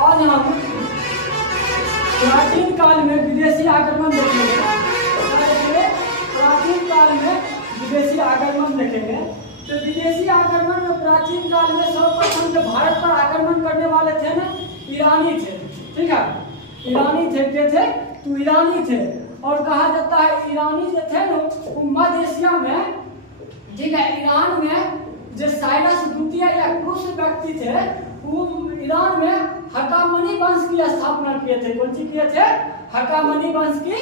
आज हम प्राचीन काल में विदेशी आक्रमण देखेंगे। प्राचीन काल में विदेशी आक्रमण देखेंगे। तो विदेशी आक्रमण में प्राचीन काल में सर्वप्रथम जो भारत पर आक्रमण करने वाले थे ना, ईरानी थे। ठीक है, ईरानी थे। क्या थे? तो ईरानी थे। और कहा जाता है ईरानी जो थे ना वो मध्य एशिया में, ठीक है, ईरान में जो साइरस द्वितीय या क्रूस व्यक्ति थे वो ईरान में हकामनी वंश की स्थापना किए थे। कौन सी किए थे? हकामनी वंश की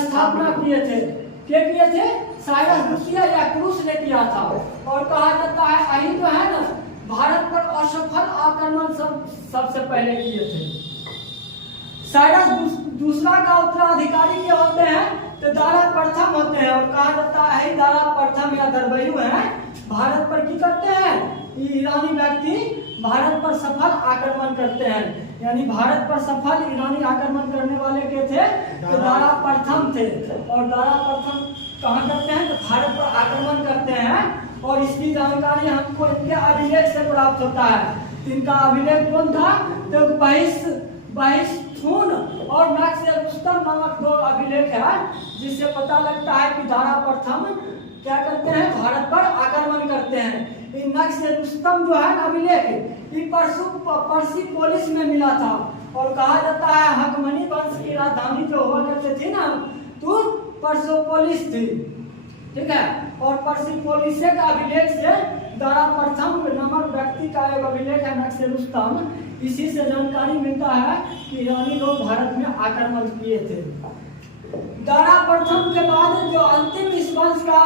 स्थापना किए थे। क्या किए थे? साइरस द्वितीय या क्रूस ने किया था। और कहा जाता है यही जो है ना भारत पर असफल आक्रमण सबसे पहले किए थे। साइरस दूसरा का उत्तराधिकारी क्या होते हैं? तो दारा प्रथम होते हैं। और कहा जाता है दारा प्रथम या दरबयू है भारत पर की करते हैं, ईरानी व्यक्ति भारत पर सफल आक्रमण करते हैं। यानी भारत पर सफल ईरानी आक्रमण करने वाले के थे तो दारा प्रथम थे। और दारा प्रथम कहाँ करते हैं? तो भारत पर आक्रमण करते हैं। और इसकी जानकारी हमको इनके अभिलेख से प्राप्त होता है। इनका अभिलेख कौन था? तो बहिष्ठून और नक्श-ए-रुस्तम नामक दो अभिलेख है, जिससे पता लगता है कि दारा प्रथम क्या करते हैं? भारत पर आक्रमण करते हैं। इन नक्श-ए-रुस्तम जो है अभिलेख ये पर्सिपोलिस में मिला था। और कहा जाता है हकमनी वंश की राजधानी जो हुआ करते थी ना तो पर्सिपोलिस थी। ठीक है, और पर्सिपोलिस के अभिलेख से दारा प्रथम नामक व्यक्ति का एक अभिलेख है नक्श-ए-रुस्तम। इसी से जानकारी मिलता है कि ईरानी लोग भारत में आक्रमण किए थे। दारा प्रथम के बाद जो अंतिम इस वंश का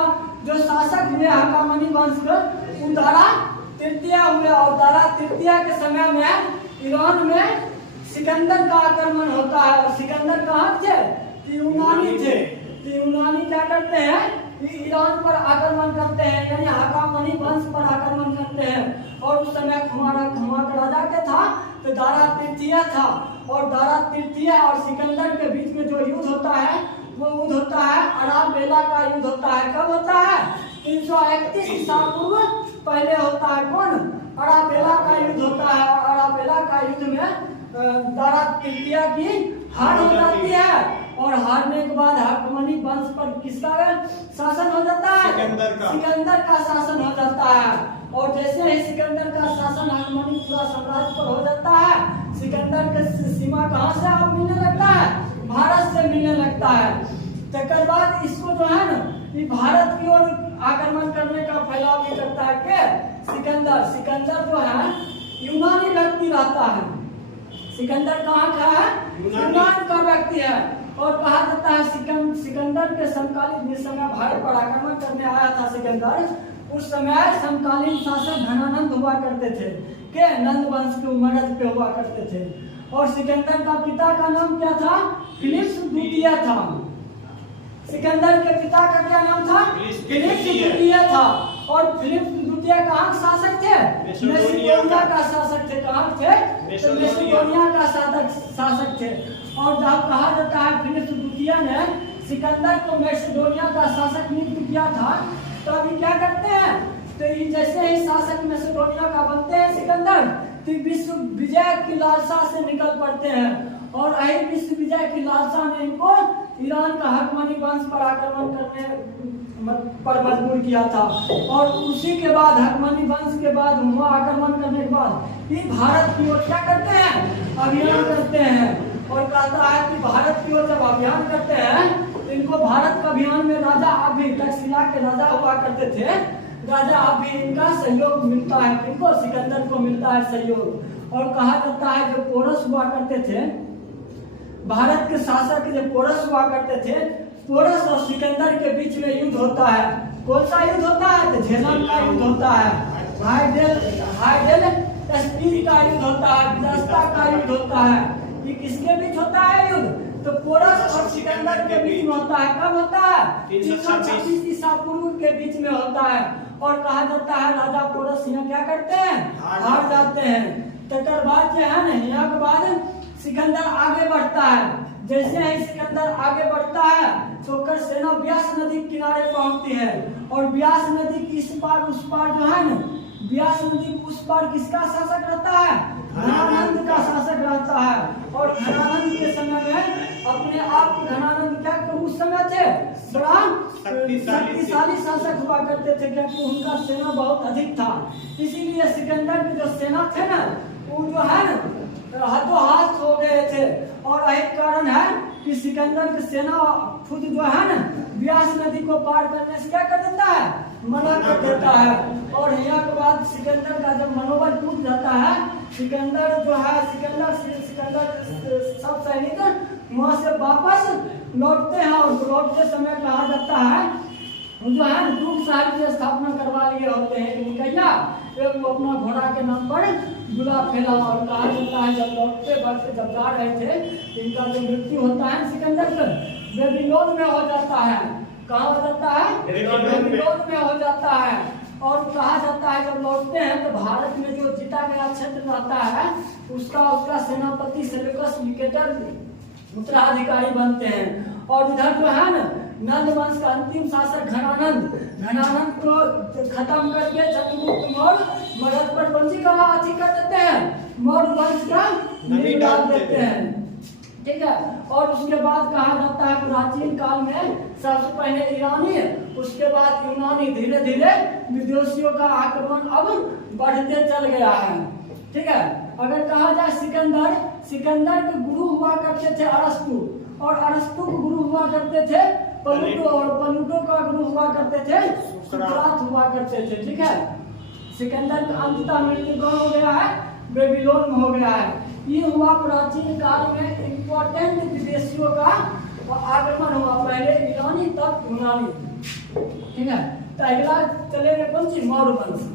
जो शासक हुए हकामनी वंश का वो दारा तृतीय हुए। और दारा तृतीय के समय में ईरान में सिकंदर का आक्रमण होता है। और सिकंदर कहाँ थे? यूनानी थे। यूनानी क्या करते हैं? ईरान पर आक्रमण करते हैं, यानी हकामनी वंश पर आक्रमण करते हैं। और उस समय खुमार राजा के था तो दारा तृतीय था। और दारा तृतीय और सिकंदर के बीच में जो युद्ध होता है वो युद्ध होता है अराबेला का युद्ध होता है। कब होता है? 331 ईसा पूर्व पहले होता है। कौन? अराबेला का युद्ध होता है। और अराबेला का युद्ध में दारा तृतीय की हार हो जाती है। और हारने के बाद हकमनी वंश पर किसका शासन हो जाता है? सिकंदर का शासन हो जाता है। और जैसे ही सिकंदर का शासन हकमनी पूरा साम्राज्य पर हो जाता है, सिकंदर की सीमा कहाँ से अब मिलने लगता है? भारत से मिलने लगता है। तकर बाद इसको जो है ना ये भारत की ओर आक्रमण करने का फैलाव भी करता है। क्या? सिकंदर जो है यूनानी व्यक्ति रहता है। सिकंदर कहाँ का है? यूनान का व्यक्ति है। और कहा जाता है सिकंदर के समकालीन जिस समय भारत पर आक्रमण करने आया था सिकंदर, उस समय समकालीन शासक धनानंद हुआ करते थे के नंद वंश के मगध पे हुआ करते थे। और सिकंदर का पिता का नाम क्या था? फिलिप्स द्वितीय था। सिकंदर के पिता का क्या नाम था? फिलिप्स द्वितीय था। और फिलिप्स द्वितीय कहाँ शासक थे? मैसिडोनिया का शासक थे। कहाँ थे? तो मैसिडोनिया का शासक थे। और जब कहा जाता है फिलिप्स द्वितीय ने सिकंदर को मैसिडोनिया का शासक नियुक्त किया था, तो अभी क्या करते हैं? तो ये जैसे ही शासक मैसिडोनिया का बनते हैं सिकंदर, तो विश्व विजय की लालसा से निकल पड़ते हैं। और यही विश्व विजय की लालसा ने इनको ईरान का हकमनी वंश पर आक्रमण करने पर मजबूर किया था। और उसी के बाद हकमनी वंश के बाद हुआ आक्रमण करने के बाद ये भारत की ओर क्या करते हैं? अभियान करते हैं। और कहता है कि भारत की ओर जब अभियान करते हैं तो इनको भारत का अभियान में राजा अभी तक्षशिला के राजा हुआ करते थे, राजा अभी इनका सहयोग मिलता है। इनको सिकंदर को मिलता है सहयोग। और कहा जाता है जो पोरस हुआ करते थे, भारत के शासक जो पोरस हुआ करते थे, पोरस और सिकंदर के बीच में युद्ध होता है। कौन सा युद्ध होता है? तो झेलम का युद्ध होता है, हाइडेल स्पीड का युद्ध होता है, विदस्ता का युद्ध होता है। ये किसके बीच होता है युद्ध? तो पोरस और सिकंदर के बीच में होता है। कब होता है? 326 ईसा पूर्व के बीच में होता है। और कहा जाता है राजा पोरस यहाँ क्या करते हैं? हार जाते हैं। तकर बाद जो है ना यहाँ के बाद सिकंदर आगे बढ़ता है। जैसे ही सिकंदर आगे बढ़ता है तो सेना ब्यास नदी किनारे पहुंचती है। और ब्यास नदी की इस पार उस पार जो है ना, ब्यास नदी उस पार किसका शासक रहता है? धनानंद का शासक रहता शक्तिशाली शासक हुआ करते थे, क्योंकि उनका सेना बहुत अधिक था। इसीलिए सिकंदर की जो सेना थे ना, वो जो है ना हाथों हाथ हो गए थे। और एक कारण है कि सिकंदर की सेना खुद जो है ना व्यास नदी को पार करने से क्या कर देता है, मना कर देता है। और यहाँ के बाद सिकंदर का जब मनोबल टूट जाता है, सिकंदर जो है सिकंदर सब सैनिक वहां से वापस लौटते हैं। और लौटते समय कहा जाता है जो है दुर्ग साहिब की स्थापना करवा लिए होते हैं कि निकैया वो अपना घोड़ा के नाम पर गुलाब फैला। और कहा जाता है जब लौटते वक्त जब जा रहे थे, इनका जो मृत्यु होता है सिकंदर का बेबीलोन में हो जाता है। कहाँ हो जाता है, बेबीलोन में हो जाता है। और कहा जाता है जब लौटते हैं तो भारत में जो जीता गया क्षेत्र रहता है उसका सेनापति सेल्यूकस निकेटर उत्तराधिकारी बनते हैं। और इधर जो है ना नंद वंश का अंतिम शासक घनानंद को खत्म करके चंद्रगुप्त मौर्य मगध पर पंजी का अथी कर देते हैं, मौर्य वंश का नींव डाल देते हैं। ठीक है। और उसके बाद कहा जाता है प्राचीन काल में सबसे पहले ईरानी, उसके बाद यूनानी, धीरे धीरे विदेशियों का आक्रमण अब बढ़ते चल गया है। ठीक है। अगर कहा जाए सिकंदर के गुरु हुआ करते थे अरस्तु, और अरस्तु के गुरु हुआ करते थे प्लूटो, और प्लूटो का गुरु हुआ करते थे सुकरात हुआ करते थे। ठीक है। सिकंदर का अंततः मृत्यु कौन हो गया है, बेबीलोन में हो गया है। ये हुआ प्राचीन काल में इम्पोर्टेंट विदेशियों का आक्रमण हुआ, पहले ईरानी तब यूनानी। ठीक है। तो अगला चलेगा कौन सी, मौर्य वंश।